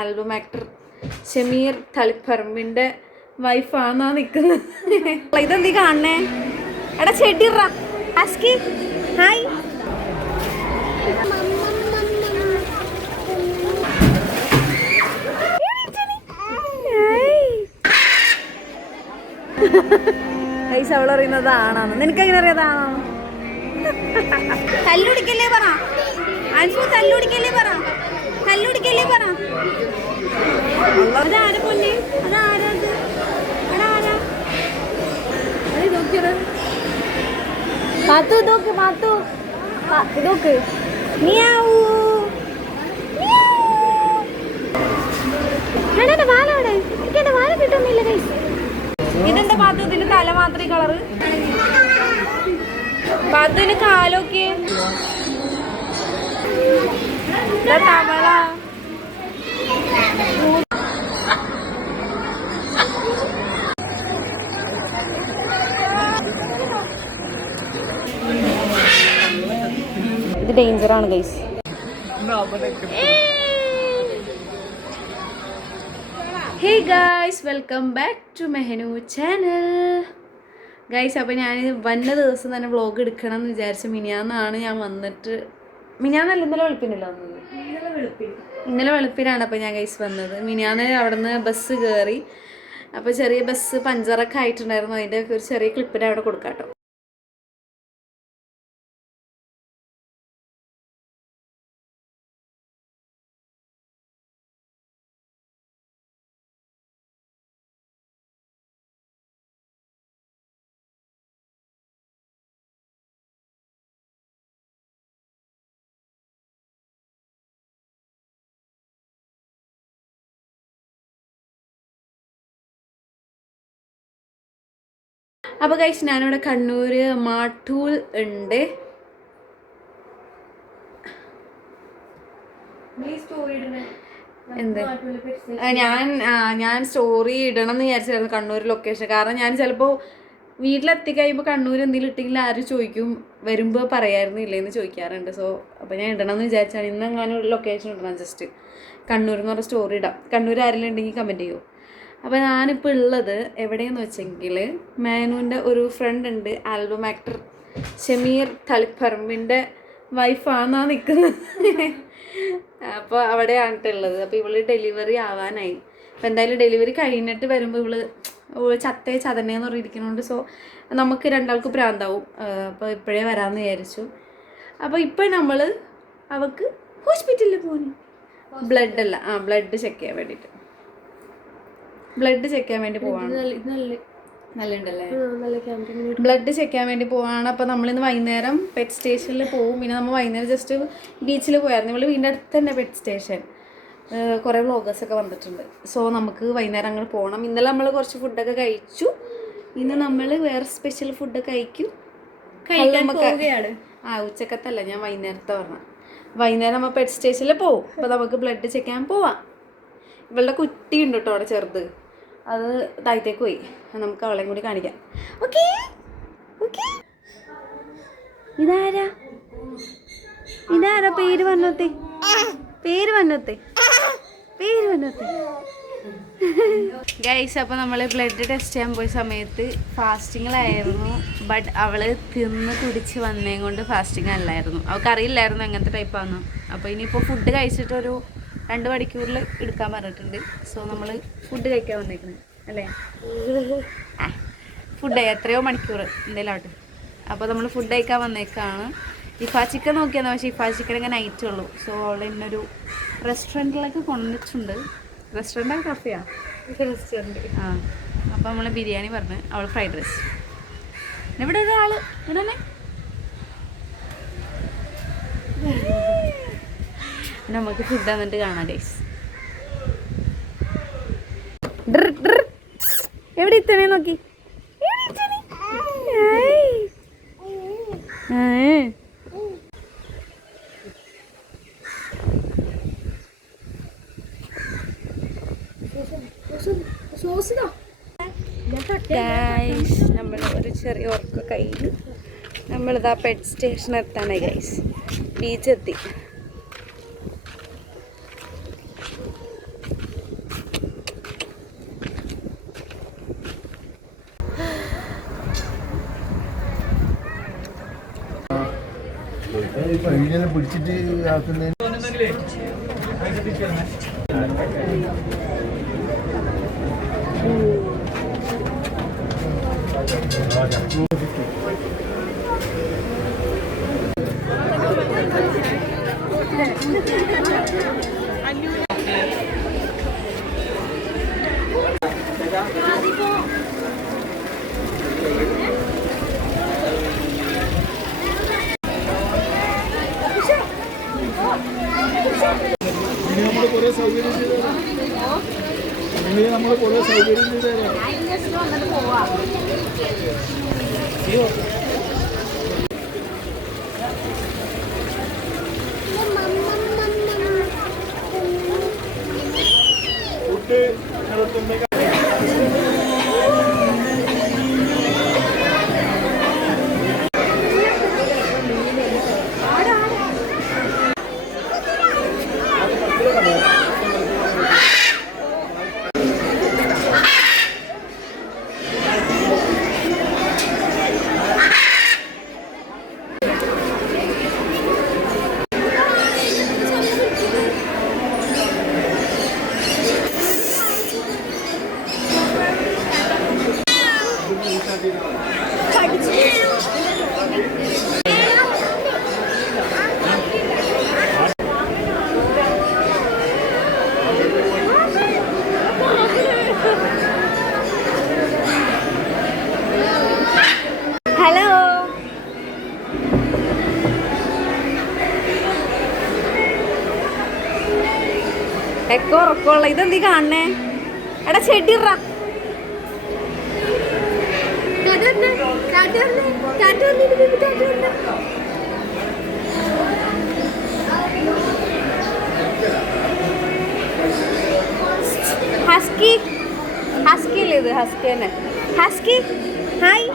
Album actor Shameer തളിപ്പറമ്പിന്റെ വൈഫാന്നാ നിക്കുന്നത്. ഇതെന്തീ കാണണേ? എടാ ചെടിറ അസ്കി ഹായ്. പൈസ അവൾ അറിയുന്നത് ആണാന്ന്. നിനക്കെങ്ങനെ അറിയാതാണോ? തല്ലുടിക്കല്ലേ പറ അൻസു, തല്ലുടിക്കല്ലേ പറ, തല്ലുടിക്കല്ലേ പറ. അതാര പൊന്നെ, അതാരത്? അതാരാ? നോക്കിയത് പാത്തു, നോക്ക് പാത്തു, നോക്ക്. മിയാവൂ എന്റെ വാലോടെ, എനിക്ക് എന്റെ വാല കിട്ടുന്നില്ല കൈ. ഇതെന്താ പാത്തു, ഇതിന്റെ തല മാത്രം കളറ്, പാത്തുവിന് കാലൊക്കെ തവള. ഇത് ഡേഞ്ചറാണ് guys. Hey guys, welcome back to മെഹനു ചാനൽ ഗൈസ്. അപ്പോൾ ഞാൻ വന്ന ദിവസം തന്നെ വ്ളോഗ് എടുക്കണം എന്ന് വിചാരിച്ചു. മിനിയാന്നാണ് ഞാൻ വന്നിട്ട്, മിനിയാന്നല്ല ഇന്നലെ വെളുപ്പിനല്ല വന്നത്, ഇന്നലെ വെളുപ്പിനാണ് അപ്പോൾ ഞാൻ ഗൈസ് വന്നത്. മിനിയാന്ന് അവിടെ നിന്ന് ബസ് കയറി. അപ്പോൾ ചെറിയ ബസ് പഞ്ചറൊക്കെ ആയിട്ടുണ്ടായിരുന്നു, അതിൻ്റെ ഒരു ചെറിയ ക്ലിപ്പിനെ അവിടെ കൊടുക്കാം കേട്ടോ. അപ്പോൾ ഗൈസ് ഞാനിവിടെ കണ്ണൂർ മാട്ടൂൽ ഉണ്ട്. എന്ത് ഞാൻ സ്റ്റോറി ഇടണം എന്ന് വിചാരിച്ചായിരുന്നു കണ്ണൂർ ലൊക്കേഷൻ. കാരണം ഞാൻ ചിലപ്പോൾ വീട്ടിലെത്തിക്കഴിയുമ്പോൾ കണ്ണൂർ എന്തെങ്കിലും ഇട്ടെങ്കിൽ ആരും ചോദിക്കും, വരുമ്പോൾ പറയായിരുന്നില്ലേന്ന് ചോദിക്കാറുണ്ട്. സോ അപ്പോൾ ഞാൻ ഇടണം എന്ന് വിചാരിച്ചാണ്. ഇന്ന് അങ്ങനെ ഒരു ലൊക്കേഷൻ ഇടണം, ജസ്റ്റ് കണ്ണൂർ എന്ന് പറഞ്ഞ സ്റ്റോറി ഇടാം. കണ്ണൂർ ആരെങ്കിലും ഉണ്ടെങ്കിൽ കമൻറ്റ് ചെയ്യൂ. അപ്പോൾ ഞാനിപ്പോൾ ഉള്ളത് എവിടെയെന്ന് വെച്ചെങ്കിൽ, മേനുവിൻ്റെ ഒരു ഫ്രണ്ട് ഉണ്ട്, ആൽബം ആക്ടർ ഷമീർ തളിപ്പറമ്പിൻ്റെ വൈഫാന്നാ നിൽക്കുന്നത്. അപ്പോൾ അവിടെയാണിട്ടുള്ളത്. അപ്പോൾ ഇവള് ഡെലിവറി ആവാനായി. അപ്പോൾ എന്തായാലും ഡെലിവറി കഴിഞ്ഞിട്ട് വരുമ്പോൾ ഇവള് ചതന്നേന്ന് പറഞ്ഞിരിക്കുന്നുണ്ട്. സോ നമുക്ക് രണ്ടാൾക്ക് പ്രാന്താവും. അപ്പോൾ ഇപ്പോഴേ വരാമെന്ന് വിചാരിച്ചു. അപ്പോൾ ഇപ്പോൾ നമ്മൾ അവൾക്ക് ഹോസ്പിറ്റലിൽ പോകുന്നു. ബ്ലഡ് ചെക്ക് ചെയ്യാൻ വേണ്ടിയിട്ട്, ബ്ലഡ് ചെക്ക് ചെയ്യാൻ വേണ്ടി പോവാണ്. നല്ലുണ്ടല്ലേ, ബ്ലഡ് ചെക്ക് ചെയ്യാൻ വേണ്ടി പോവാണ്. അപ്പോൾ നമ്മളിന്ന് വൈകുന്നേരം പെറ്റ് സ്റ്റേഷനിൽ പോകും. പിന്നെ നമ്മൾ വൈകുന്നേരം ജസ്റ്റ് ബീച്ചിൽ പോയായിരുന്നു. ഇവള് വീടിൻ്റെ അടുത്ത് തന്നെ പെറ്റ് സ്റ്റേഷൻ. കുറേ വ്ളോഗേഴ്സൊക്കെ വന്നിട്ടുണ്ട്. സോ നമുക്ക് വൈകുന്നേരം അങ്ങോട്ട് പോകണം. ഇന്നലെ നമ്മൾ കുറച്ച് ഫുഡൊക്കെ കഴിച്ചു. ഇന്ന് നമ്മൾ വേറെ സ്പെഷ്യൽ ഫുഡ് കഴിക്കാൻ പോവുകയാണ്. ഉച്ചക്കത്തല്ല, ഞാൻ വൈകുന്നേരത്തെ പറഞ്ഞ. വൈകുന്നേരം നമ്മൾ പെറ്റ് സ്റ്റേഷനിൽ പോവും. അപ്പോൾ നമുക്ക് ബ്ലഡ് ചെക്ക് ചെയ്യാൻ പോവാം. ഇവളുടെ കുട്ടി ഉണ്ട് കേട്ടോ അവിടെ, ചെറുത്. അത് താഴത്തേക്ക് പോയി. നമുക്ക് അവളെയും കൂടി കാണിക്കാം. Okay okay. ഇതാരാ പേര് വന്നത്തെ ഗൈസ്. അപ്പോൾ നമ്മൾ ബ്ലഡ് ടെസ്റ്റ് ചെയ്യാൻ പോയ സമയത്ത് ഫാസ്റ്റിങ്ങിലായിരുന്നു. ബട്ട് അവൾ തിന്ന് കുടിച്ച് വന്നേ കൊണ്ട് ഫാസ്റ്റിംഗ് അല്ലായിരുന്നു. അവൾക്കറിയില്ലായിരുന്നു എങ്ങനത്തെ ടൈപ്പാണെന്ന്. അപ്പോൾ ഇനിയിപ്പോൾ ഫുഡ് കഴിച്ചിട്ടൊരു 2 മണിക്കൂറിൽ എടുക്കാൻ പറഞ്ഞിട്ടുണ്ട്. സോ നമ്മൾ ഫുഡ് കഴിക്കാൻ വന്നേക്കുന്നത് അല്ലേ? ഫുഡ് എത്രയോ മണിക്കൂർ എന്തെങ്കിലും ആവട്ടെ. അപ്പോൾ നമ്മൾ ഫുഡ് കഴിക്കാൻ വന്നേക്കാണ്. ഇഫാ ചിക്കൻ നോക്കിയാൽ, പക്ഷേ ഇഫാ ചിക്കൻ ഇങ്ങനെ നൈറ്റുള്ളൂ. സോ അവൾ ഇന്നൊരു റെസ്റ്റോറൻറ്റിലൊക്കെ കൊണ്ടുവന്നിട്ടുണ്ട്. റെസ്റ്റോറൻറ്റ് കഫേയാ? റെസ്റ്റോറൻറ്റ്. അപ്പോൾ നമ്മൾ ബിരിയാണി പറഞ്ഞ്, അവൾ ഫ്രൈഡ് റൈസ്. ഇവിടെ ഒരാൾ ഇതന്നെ നമുക്ക് ഫുഡ് വന്നിട്ട് കാണാം ഗൈസ്. എവിടെ ഇത്തണേ നോക്കി, നമ്മൾ ഒരു ചെറിയ ഉറക്കം കഴിഞ്ഞ് നമ്മളിതാ പെറ്റ് സ്റ്റേഷൻ എത്താനായി ഗൈസ്. ബീച്ചെത്തി. ഇങ്ങനെ പിടിച്ചിട്ട് ആക്കുന്നതിന് നമ്മൾ കുറേ സൗകര്യം ചെയ്തു നമ്മൾ കുറേ സൗകര്യം ചെയ്തു ഫുഡ് എക്കോ ഉറക്കമുള്ള ഇതെന്തി കാണണേ എടാ ചെടിറ ഹസ്കി ഹസ്കി അല്ലേ ഇത് ഹസ്കി തന്നെ ഹസ്കി ഹായ്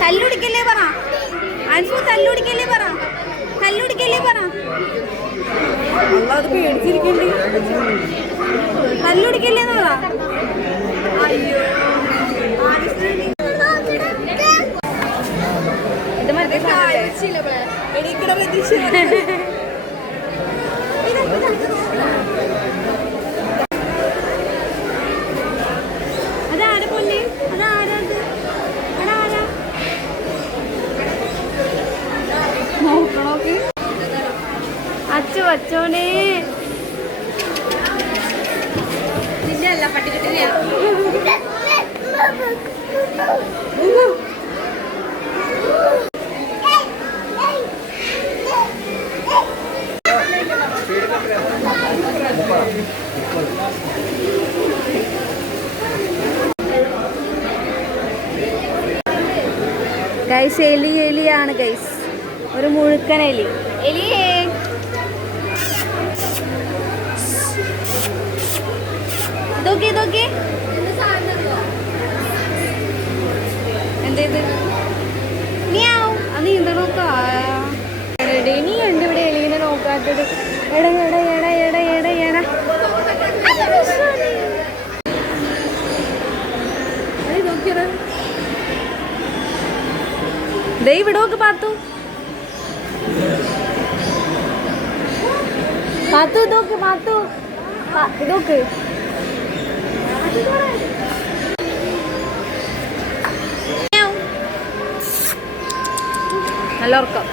തല്ലുടിക്കല്ലേ പറ അൻസു തല്ലുടിക്കല്ലേ പറ തല്ലുടിക്കല്ലേ പറ അത് പേടിച്ചിരിക്കണ്ടേ തല്ലുടിക്കല്ലേ പറ അയ്യോ ഇത് മറ്റേ അതാരെ പൊന്നെ അതാരത് അതാരാ നോക്കണോക്ക് അച്ചു വച്ചോനെ നിന്റെ അല്ല പട്ടിക്കെട്ടിനെയാ ഗൈസ് എലി എലിയാണ് ഗൈസ് ഒരു മുഴുക്കൻ എലി എലിയേ ഇതൊക്കെ ഇതൊക്കെ എന്തേത് നീ എന്താ നോക്കാ നീ ഉണ്ട് ഇവിടെ എലിനെ നോക്കാത്തത് എടാ എടാ എടാ എടാ എടാ എടാ നോക്കിയത് ദേ ഇവിടെ നോക്ക് പാത്തു പാത്തു ഇതൊക്കെ പാത്തു ഇതൊക്കെ നല്ല ഉറക്കം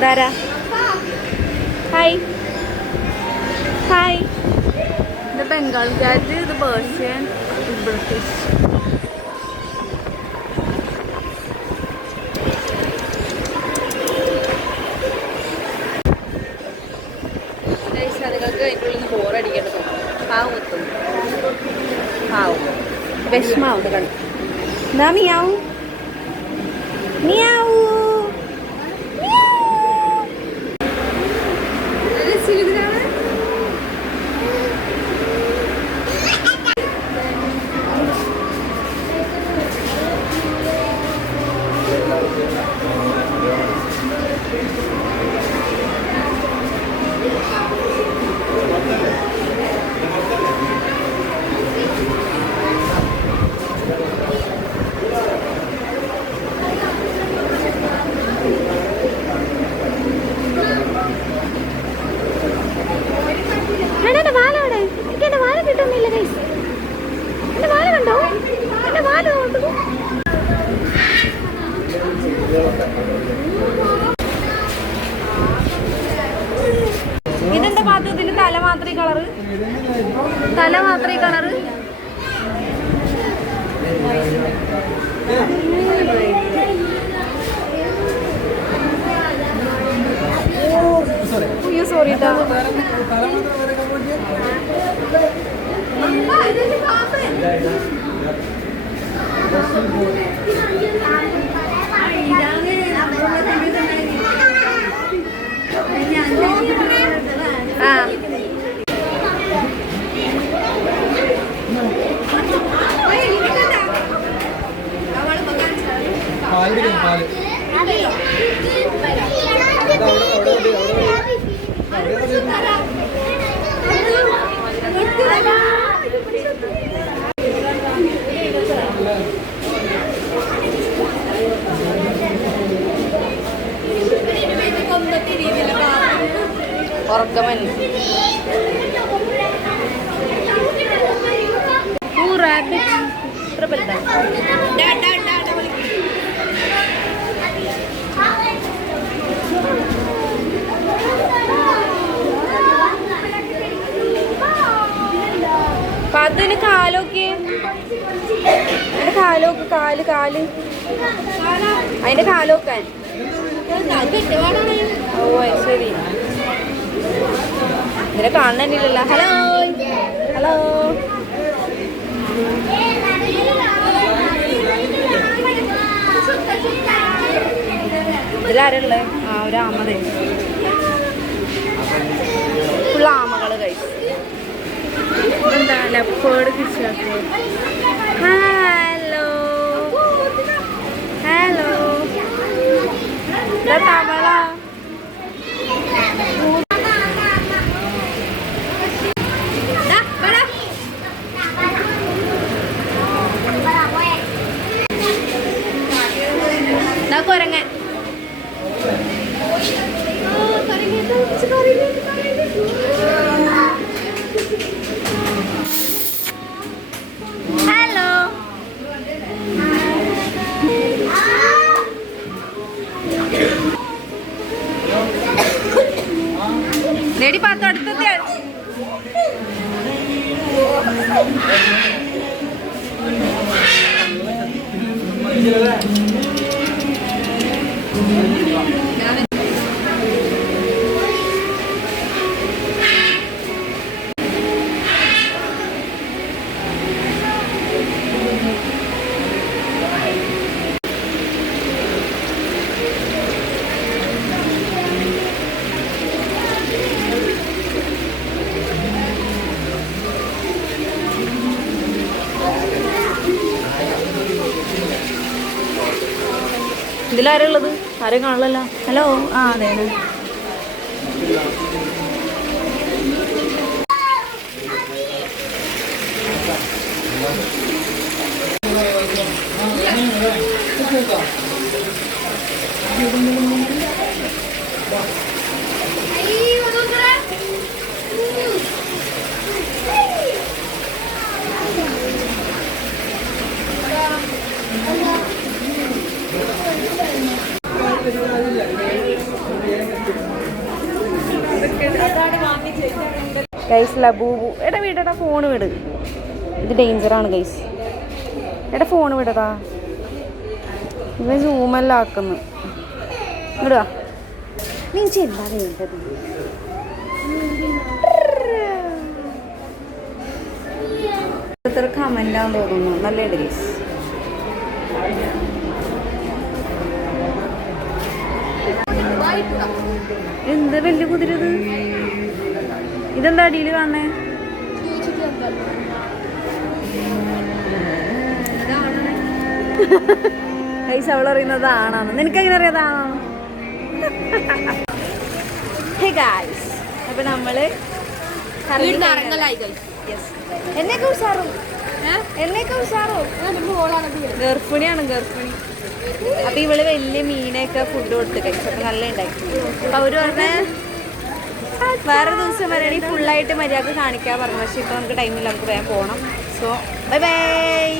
ധാരാ ഹായ് ഹായ് ഇത് ബംഗാൾ ക്യാറ്റ് ഇത് പേർഷ്യൻ ഇത് ബ്രിട്ടീഷ് അതുങ്ങൾക്ക് അതിൻ്റെ ഉള്ളിൽ നിന്ന് ബോറടിക്കേണ്ടത് പാവം എത്തും വിഷമാവുന്നു കണ്ടു. എന്നാ മിയാവൂ മിയാവൂ. ഇതെന്താ പാത്രത്തിന് തല മാത്രം കളറ്? തല മാത്രം കളറ്? അയ്യോ സോറി ട്ടാ. ഉറക്കമൻ പാത്തിന് കാലൊക്കെ അതിന്റെ കാലൊക്കെ കാല് കാല് അതിന്റെ കാലൊക്കാൻ. ഓ ശരി ഇതിനെ കാണാനില്ലല്ലോ. ഹലോ ഹലോ ഇതിലാരുള്ളേ? ആ ഒരു ആമതേ ഫുൾ ആമകള് കഴിച്ചു. എന്താ ലെപ്പേർഡ് കിച്ചാക്കോ. ഹലോ ഹലോ തവള. കൊരങ്ങൻ ഹലോ ലേഡി പാത്തു അടുത്തത്തെ ഇതിലാരുള്ളത്? ആരും കാണില്ലല്ലോ. ഹലോ ആ അതെ ഗൈസ്. ലബൂബു എടാ വീടെടാ ഫോണ് വിട്. ഇത് ഡേഞ്ചറാണ് ഗൈസ്. എടാ ഫോണ് വിടടാ. ഇവൻ സൂമെല്ലാം ആക്കുന്നു. ഇടുക നീ എന്താ വേണ്ടത്? ഓരോരുത്തർക്ക് കമൻ്റാന്ന് തോന്നുന്നു. നല്ലുണ്ട് ഗൈസ്. എന്ത് വലിയ കുതിര ഇത്? ഇതെന്താ അടിയിൽ കാണണേ? ഗൈസ് അവൾ അറിയുന്നത് ആണാണ്. നിനക്കെങ്ങനെ അറിയാതാണോ? ഹേ ഗൈസ്, അപ്പൊ നമ്മള് എന്നൊക്കെ ഉഷാറും ഗർഭിണിയാണ് ഗർഭിണി. അപ്പൊ ഇവള് വലിയ മീനൊക്കെ ഫുഡ് കൊടുത്ത് കഴിച്ചു. അപ്പൊ നല്ല ഉണ്ടാക്കി. അപ്പൊ അവര് പറഞ്ഞ വേറെ ദിവസം വരണമെങ്കിൽ ഫുള്ളായിട്ട് മര്യാദ കാണിക്കാൻ പറഞ്ഞു. പക്ഷെ ഇപ്പൊ നമുക്ക് ടൈമില്ല, നമുക്ക് വേഗം പോകണം. So bye bye.